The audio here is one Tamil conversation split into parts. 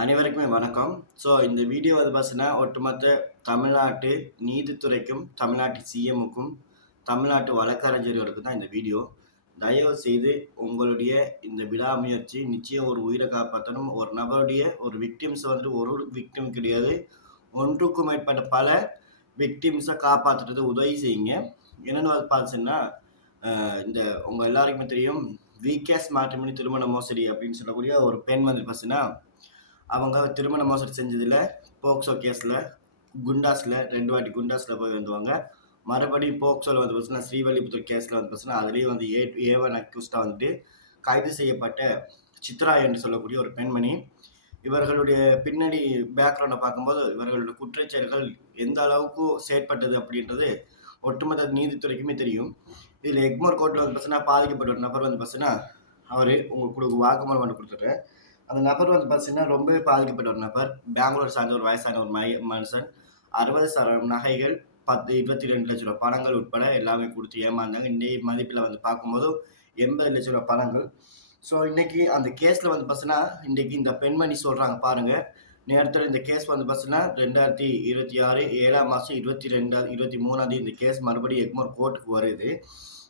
அனைவருக்குமே வணக்கம். இந்த வீடியோ வந்து பார்த்தீங்கன்னா, ஒட்டுமொத்த தமிழ்நாட்டு நீதித்துறைக்கும், தமிழ்நாட்டு சிஎம்முக்கும், தமிழ்நாட்டு வழக்கறிஞர்களுக்கும் தான் இந்த வீடியோ. தயவுசெய்து உங்களுடைய இந்த விடாமுயற்சி நிச்சயம் ஒரு உயிரை காப்பாத்தணும். ஒரு நபருடைய ஒரு விக்டிம்ஸ் வந்து ஒரு விக்டிம் கிடையாது. ஒன்றுக்கும் மேற்பட்ட பல விக்டிம்ஸ காப்பாத்துறதுக்கு உதவி செய்யுங்க. என்னன்னு வந்து பார்த்தீங்கன்னா, இந்த உங்க எல்லாருக்குமே தெரியும், விகேஎஸ் மேட்ரிமோனி திருமண மோசடி அப்படின்னு சொல்லக்கூடிய ஒரு பெண் வந்து பார்த்தீங்கன்னா, அவங்க திருமண மோசடி செஞ்சதுல போக்சோ கேஸ்ல குண்டாஸ்ல 2 வாட்டி குண்டாஸ்ல போய் வந்துருவாங்க. மறுபடியும் போக்சோல வந்து பார்த்தீங்கன்னா, ஸ்ரீவில்லிபுத்தூர் கேஸ்ல வந்து பார்த்தீங்கன்னா, அதிலேயும் வந்து ஏ1 அக்யூஸ்டா வந்துட்டு கைது செய்யப்பட்ட சித்ரா என்று சொல்லக்கூடிய ஒரு பெண்மணி. இவர்களுடைய பின்னணி பேக்ரவுண்ட பார்க்கும்போது, இவர்களுடைய குற்றச்செயல்கள் எந்த அளவுக்கு செயற்பட்டது அப்படின்றது ஒட்டுமொத்த நீதித்துறைக்குமே தெரியும். இதில எக்மோர் கோர்ட்ல வந்து பார்த்தீங்கன்னா, பாதிக்கப்பட்ட ஒரு நபர் வந்து பார்த்தீங்கன்னா, அவரு உங்களுக்கு வாக்குமூலம் ஒண்ணு குடுத்துடுறேன். அந்த நபர் வந்து பார்த்தீங்கன்னா, ரொம்பவே பாதிக்கப்பட்ட ஒரு நபர். பெங்களூர் சார்ந்த ஒரு வயசான ஒரு மனுஷன். 60 சவரன் நகைகள், 10, 22 லட்சம் ரூபாய் பணங்கள் உட்பட எல்லாமே குடுத்து ஏமாந்தாங்க. இன்றைய மதிப்பில வந்து பார்க்கும்போது, 80 லட்சம் ரூபாய் பணங்கள். இன்னைக்கு அந்த கேஸ்ல வந்து பார்த்தீங்கன்னா, இன்னைக்கு இந்த பெண்மணி சொல்றாங்க பாருங்க. நேரத்துல இந்த கேஸ் வந்து பார்த்தீங்கன்னா, 2026 7ஆம் மாசம் 23ஆம் தேதி இந்த கேஸ் மறுபடியும் எக்மோர் கோர்ட்டுக்கு வருது.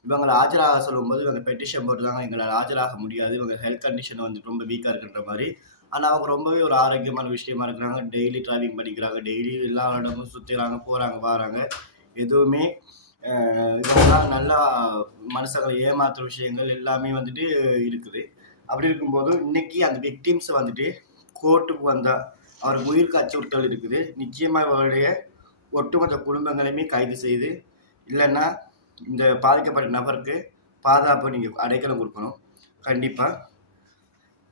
இவங்கள ஆஜராக சொல்லும்போது இவங்க பெட்டிஷன் போட்டுருக்காங்க. எங்களால ஆஜராக முடியாது. இவங்க ஹெல்த் கண்டிஷன் வந்து ரொம்ப வீக்கா இருக்குன்ற மாரி. ஆனா, அவங்க ரொம்பவே ஒரு ஆரோக்கியமான விஷயமா இருக்கிறாங்க. டெய்லி டிராவலிங் பண்ணிக்கிறாங்க. டெய்லி எல்லா இடமும் சுத்துறாங்க, போறாங்க, வாராங்க. எதுவுமே அ இவங்கலாம் நல்லா மனுஷங்கள ஏமாத்துற விஷயங்கள் எல்லாமே வந்துட்டு இருக்குது. அப்படி இருக்கும்போது, இன்னைக்கு அந்த விக்டிம்ஸ் வந்துட்டு கோர்ட்டுக்கு வந்தா, அவருக்கு உயிருக்கு அச்சுறுத்தல் இருக்குது. நிச்சயமா இவருடைய ஒட்டுமொத்த குடும்பங்களையுமே கைது செய்து, இல்லன்னா இந்த பாதிக்கப்பட்ட நபருக்கு பாதுகாப்பு நீங்க அடைக்கலம் குடுக்கணும். கண்டிப்பா.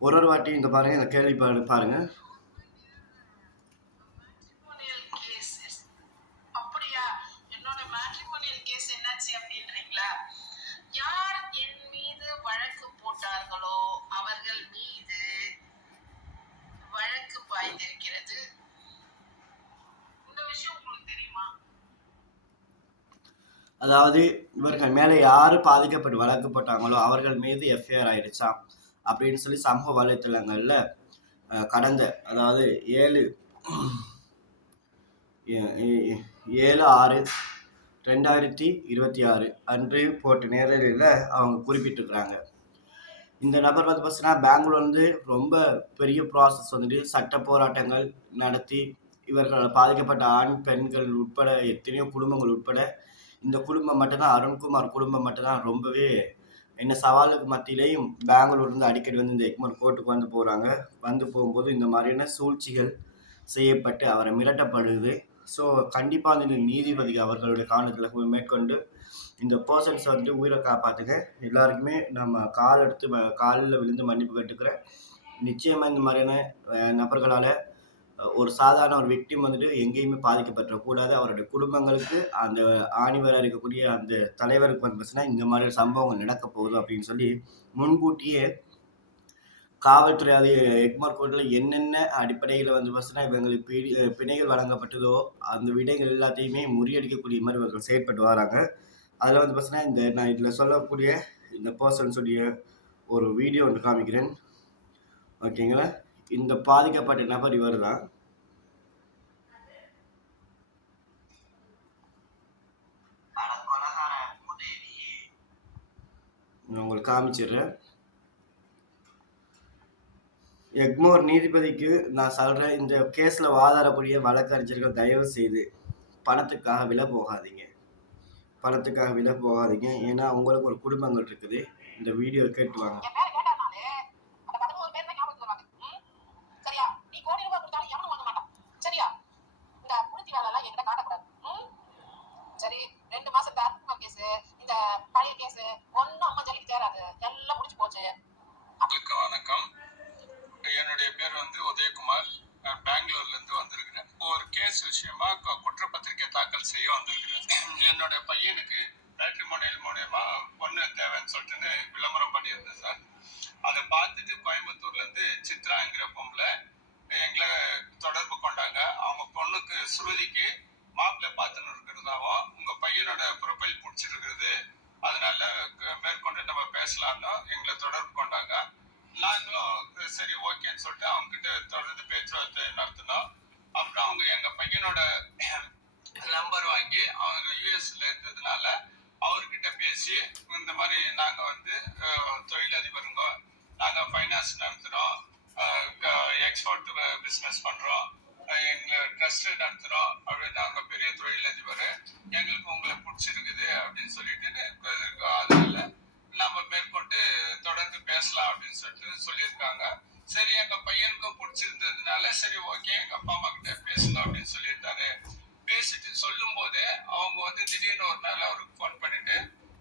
ஒரு வாட்டியும் இங்க பாருங்க, இந்த கேள்வி பாருங்க. மேட்ரிமோனியல் கேஸ் அப்படியா? என்னோட மேட்ரிமோனியல் கேஸ் என்னாச்சு அப்படின்றீங்களா? யார் என் மீது வழக்கு போட்டார்களோ அவர்கள் மீது வழக்கு பாய்ந்திருக்கிறது. இந்த விஷயம் உங்களுக்கு தெரியுமா? அதாவது இவர்கள் மேல யாரு பாதிக்கப்பட்டு வழக்கு போட்டாங்களோ, அவர்கள் மீது எஃப்ஐஆர் ஆயிடுச்சாம். அப்படின்னு சொல்லி சமூக வலைத்தளங்கள்ல கடந்த அதாவது 7/6/2026 அன்று போட்ட நேரலையில அவங்க குறிப்பிட்டிருக்கிறாங்க. இந்த நபர் வந்து பார்த்தீங்கன்னா, பெங்களூர்ல இருந்து ரொம்ப பெரிய ப்ராசஸ் வந்துட்டு சட்ட போராட்டங்கள் நடத்தி, இவர்களால் பாதிக்கப்பட்ட ஆண், பெண்கள் உட்பட எத்தனையோ குடும்பங்கள் உட்பட, இந்த குடும்பம் மட்டும் தான் அருண்குமார் குடும்பம் மட்டும் தான் ரொம்பவே சவாலுக்கு மத்தியிலேயும் பெங்களூர்லேருந்து அடிக்கடி வந்து இந்த எக்மோர் கோர்ட்டுக்கு வந்து போறாங்க. வந்து போகும்போது இந்த மாதிரியான சூழ்ச்சிகள் செய்யப்பட்டு அவரை மிரட்டப்படுது. ஸோ கண்டிப்பா வந்து நீதிபதி அவர்களுடைய கவனத்தில மேற்கொண்டு இந்த பெர்சன்ஸ் வந்துட்டு உயிரை காப்பாத்துங்க. எல்லாருக்குமே நம்ம கால்ல விழுந்து மன்னிப்பு கேட்டுக்கிறேன். நிச்சயமா இந்த மாதிரியான நபர்களால ஒரு சாதாரண ஒரு விக்டிம் வந்துட்டு எங்கேயுமே பாதிக்கப்பட்டுறக்கூடாது. அவருடைய குடும்பங்களுக்கு அந்த ஆணிவேரா இருக்கக்கூடிய அந்த தலைவருக்கு வந்து பார்த்தீங்கன்னா, இந்த மாதிரி சம்பவங்கள் நடக்கப் போகுது அப்படின்னு சொல்லி முன்கூட்டியே காவல்துறை அது எக்மோர் கோர்ட்ல என்னென்ன அடிப்படையில வந்து பார்த்தீங்கன்னா, இவங்களுக்கு பிணைகள் வழங்கப்பட்டதோ, அந்த விடைகள் எல்லாத்தையுமே முறியடிக்கக்கூடிய மாரி இவர்கள் செயற்பட்டு வராங்க. அதில வந்து பார்த்தீங்கன்னா, நான் இதில சொல்லக்கூடிய இந்த பெர்சன்ஸ் உடைய ஒரு வீடியோ ஒண்ணு காமிக்கிறேன். ஓகேங்களா? இந்த பாதிக்கப்பட்ட நபர் இவர் தான். நான் உங்களுக்கு காமிச்சிடுறேன். எக்மோர் நீதிபதிக்கு நான் சொல்றேன், இந்த கேஸ்ல வாதாடக்கூடிய வழக்கறிஞர்கள் தயவு செய்து பணத்துக்காக விலை போகாதீங்க. பணத்துக்காக விலை போகாதீங்க. ஏன்னா, உங்களுக்கு ஒரு குடும்பங்கள் இருக்குது. இந்த வீடியோ கேட்டு வாங்க. என் பேரை கேட்டாருனாலே அந்த 11 பேர் தான் ஞாபகத்துக்கு வராங்க. சரியா? நீ கோடி ரூபாய் கொடுத்தாலும் எவனும் வாங்க மாட்டான். சரியா? இந்த புளுத்தி வேலை எல்லாம் என்கிட்ட காட்டக்கூடாது. சரி, 2 மாசம் அருண்குமார் கேஸ், இந்த பழைய கேஸ் ஒன்னும் அம்மா ஜல்லிக்கு சேராது. எல்லாம் முடிச்சு போச்சு. வணக்கம். என்னுடைய பேர் வந்து உதயகுமார். நான் பெங்களூர்ல இருந்து வந்திருக்கிறேன். ஒரு கேஸ் விஷயமா குற்றப்பத்திரிகை தாக்கல் செய்ய வந்திருக்கிறேன். என்னுடைய பையனுக்கு மேட்ரிமோனியல் மூலியமா பொண்ணு தேவைன்னு சொல்லிட்டு விளம்பரம் பண்ணியிருந்தேன் சார். பிஸ்னஸ் பண்ணுறோம், எங்களை ட்ரஸ்ட் நடத்துகிறோம் அப்படின்னு அவங்க பெரிய தொழிலதிபர், எங்களுக்கு உங்களை பிடிச்சிருக்குது அப்படின்னு சொல்லிட்டு அதனால நம்ம மேற்கொண்டு தொடர்ந்து பேசலாம் அப்படின்னு சொல்லியிருக்காங்க. சரி, எங்க பையனுக்கும் பிடிச்சிருந்ததுனால சரி ஓகே எங்க அப்பா அம்மா கிட்ட பேசணும் அப்படின்னு சொல்லியிருந்தாரு. பேசிட்டு சொல்லும் போது அவங்க வந்து திடீர்னு ஒரு நாள் அவருக்கு ஃபோன் பண்ணிட்டு,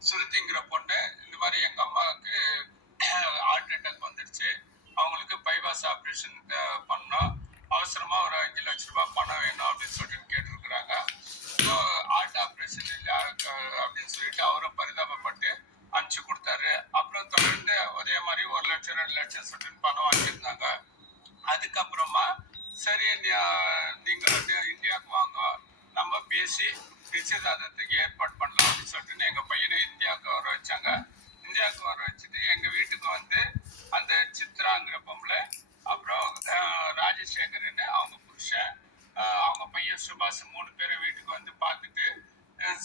சுருதிங்கிற பொண்ணு இந்த மாதிரி எங்க அம்மாவுக்கு ஹார்ட் அட்டாக் வந்துடுச்சு, அவங்களுக்கு பைபாஸ் ஆப்ரேஷன் பண்ணோம், அவசரமா ஒரு 5 லட்ச ரூபாய் பணம் வேணும் அப்படின்னு சொல்லிட்டு கேட்டிருக்கிறாங்க. ஹார்ட் ஆப்ரேஷன் இல்லை அப்படின்னு சொல்லிட்டு அவரும் பரிதாபப்பட்டு அனுப்பிச்சு கொடுத்தாரு. அப்புறம் தொடர்ந்து அதே மாதிரி 1 லட்சம் 2 லட்சம் சொல்லிட்டு பணம் வாங்கியிருந்தாங்க. அதுக்கப்புறமா சரி நீங்க இந்தியாவுக்கு வாங்க, நம்ம பேசி நிச்சயதார்த்தத்துக்கு ஏற்பாடு பண்ணலாம் அப்படின்னு சொல்லிட்டு எங்க பையனை இந்தியாவுக்கு வர வச்சாங்க. இந்தியாவுக்கு வர வச்சுட்டு எங்க வீட்டுக்கு வந்து அந்த சித்ராங்கிற பொம்பளை, அப்புறம் ராஜசேகரன் அவங்க புருஷன், அவங்க பையன் சுபாஷ் 3 பேரை வீட்டுக்கு வந்து பார்த்துட்டு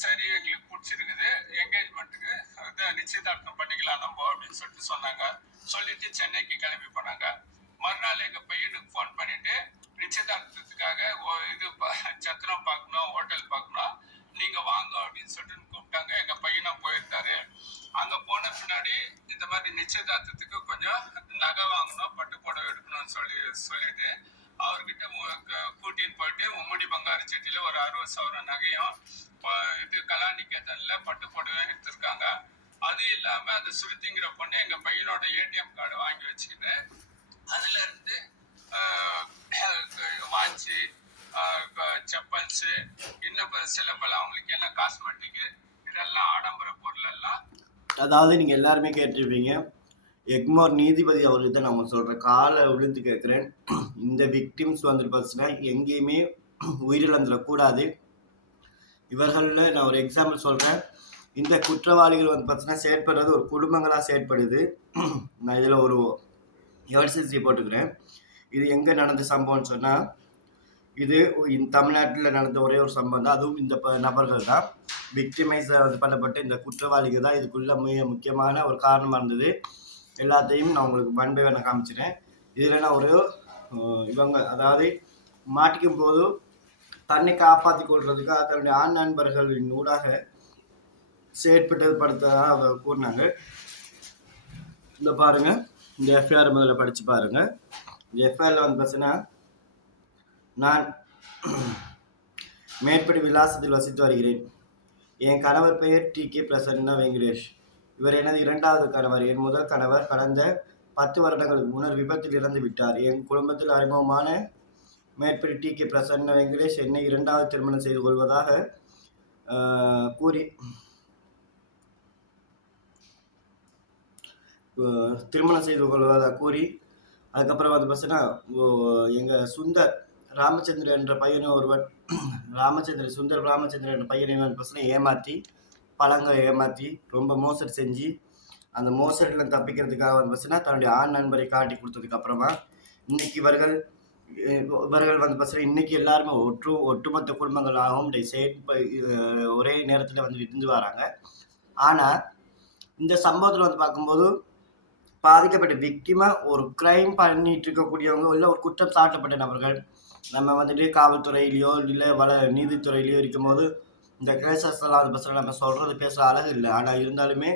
சரி எங்களுக்கு பிடிச்சிருக்குது, என்கேஜ்மெண்ட்டுக்கு நிச்சயதார்த்தம் பண்ணிக்கலாம் நம்ம அப்படின்னு சொல்லிட்டு சொன்னாங்க. சொல்லிட்டு சென்னைக்கு கிளம்பி போனாங்க. மறுநாள் எங்க பையனுக்கு ஃபோன் பண்ணிட்டு நிச்சயதார்த்தத்துக்காக இது சத்திரம் பார்க்கணும், ஹோட்டல் பார்க்கணும், நீங்க வாங்க அப்படின்னு சொல்லிட்டு கூப்பிட்டாங்க. எங்க பையனும் போயிருந்தாரு. அங்க போன பின்னாடி இந்த மாதிரி நிச்சயதார்த்தத்துக்கு கொஞ்சம் நகை வாங்கணும், பட்டு புடவை எடுக்கணும்னு சொல்லிட்டு அவர்கிட்ட கூட்டின்னு போயிட்டு உம்மடி பங்காரு செட்டியில ஒரு 60 சவரம் நகையும் இது கலாநிகேதன்ல பட்டு புடவை எடுத்திருக்காங்க. அது இல்லாம அந்த சுருதிங்கிற பொண்ணு எங்க பையனோட ஏடிஎம் கார்டு வாங்கி வச்சுக்கிட்டு அதுல இருந்து வாட்சு, செப்பல்ஸ், இன்னும் சில பல அவங்களுக்கு என்ன காஸ்மெட்டிக், இதெல்லாம் ஆடம்பர பொருள் எல்லாம். அதாவது நீங்கள் எல்லாருமே கேட்டிருப்பீங்க, எக்மோர் நீதிபதி அவர்கிட்ட நம்ம சொல்கிற காலை விழுந்து கேட்குறேன், இந்த விக்டிம்ஸ் வந்துட்டு பார்த்தீங்கன்னா எங்கேயுமே உயிரிழந்துடக்கூடாது. இவர்களில் நான் ஒரு எக்ஸாம்பிள் சொல்கிறேன். இந்த குற்றவாளிகள் வந்து பார்த்தீங்கன்னா செயற்படுறது ஒரு குடும்பங்களாக செயற்படுது. நான் இதில் ஒரு எவிடன்ஸ் போட்டுக்கிறேன். இது எங்கே நடந்த சம்பவம்னு சொன்னால், இது தமிழ்நாட்டில் நடந்த ஒரே ஒரு சம்பவம் தான். அதுவும் இந்த நபர்கள் தான் விக்டிமைஸ் பண்ணப்பட்ட இந்த குற்றவாளிகள் தான் இதுக்குள்ள மிக முக்கியமான ஒரு காரணமாக இருந்தது. எல்லாத்தையும் நான் உங்களுக்கு பண்பை வேணா காமிச்சிட்டேன். இதில் நான் ஒரு இவங்க அதாவது மாட்டிக்கும் போது தன்னை காப்பாற்றி கொள்றதுக்காக தன்னுடைய ஆண் நண்பர்களின் ஊடாக செயற்படுத்ததாக அவங்க கூறினாங்க. இந்த பாருங்க, இந்த எஃப்ஐஆர் முதல்ல படித்து பாருங்க. இந்த எஃப்ஐஆரில் வந்து பார்த்தீங்கன்னா, நான் மேற்படி விலாசத்தில் வசித்து வருகிறேன். என் கணவர் பெயர் டி.கே. பிரசன்னா வெங்கடேஷ். இவர் எனது 2வது கணவர். என் முதல் கணவர் கடந்த 10 வருடங்களுக்கு முன்னர் விபத்தில் இறந்து விட்டார். என் குடும்பத்தில் அறிமுகமான மேற்படி டி.கே. பிரசன்னா வெங்கடேஷ் என்னை 2வது திருமணம் செய்து கொள்வதாக கூறி அதுக்கப்புறம் வந்து பார்த்தீங்கன்னா எங்கள் சுந்தர் ராமச்சந்திரன் என்ற பையனை ஒருவர் சுந்தர் ராமச்சந்திரன் என்ற பையனை வந்து பார்த்தீங்கன்னா ஏமாற்றி பழங்களை ஏமாற்றி ரொம்ப மோசடி செஞ்சு அந்த மோசடியில் தப்பிக்கிறதுக்காக வந்து பார்த்தீங்கன்னா தன்னுடைய ஆண் நண்பரை காட்டி கொடுத்ததுக்கு அப்புறமா இன்னைக்கு இவர்கள் வந்து பார்த்தீங்கன்னா இன்னைக்கு எல்லாருமே ஒட்டுமொத்த குடும்பங்களாகவும் ஒரே நேரத்தில் வந்து இருந்து வராங்க. ஆனால் இந்த சம்பவத்தில் வந்து பார்க்கும்போது பாதிக்கப்பட்ட விக்டிமா ஒரு கிரைம் பண்ணிட்டு இருக்கக்கூடியவங்க இல்லை ஒரு குற்றம் சாட்டப்பட்ட நபர்கள் நம்ம வந்துட்டு காவல்துறையிலையோ இல்லை நீதித்துறையிலையோ இருக்கும்போது இந்த கேசஸ் எல்லாம் வந்து நம்ம சொல்றது பேச அழகு இல்லை. ஆனால் இருந்தாலுமே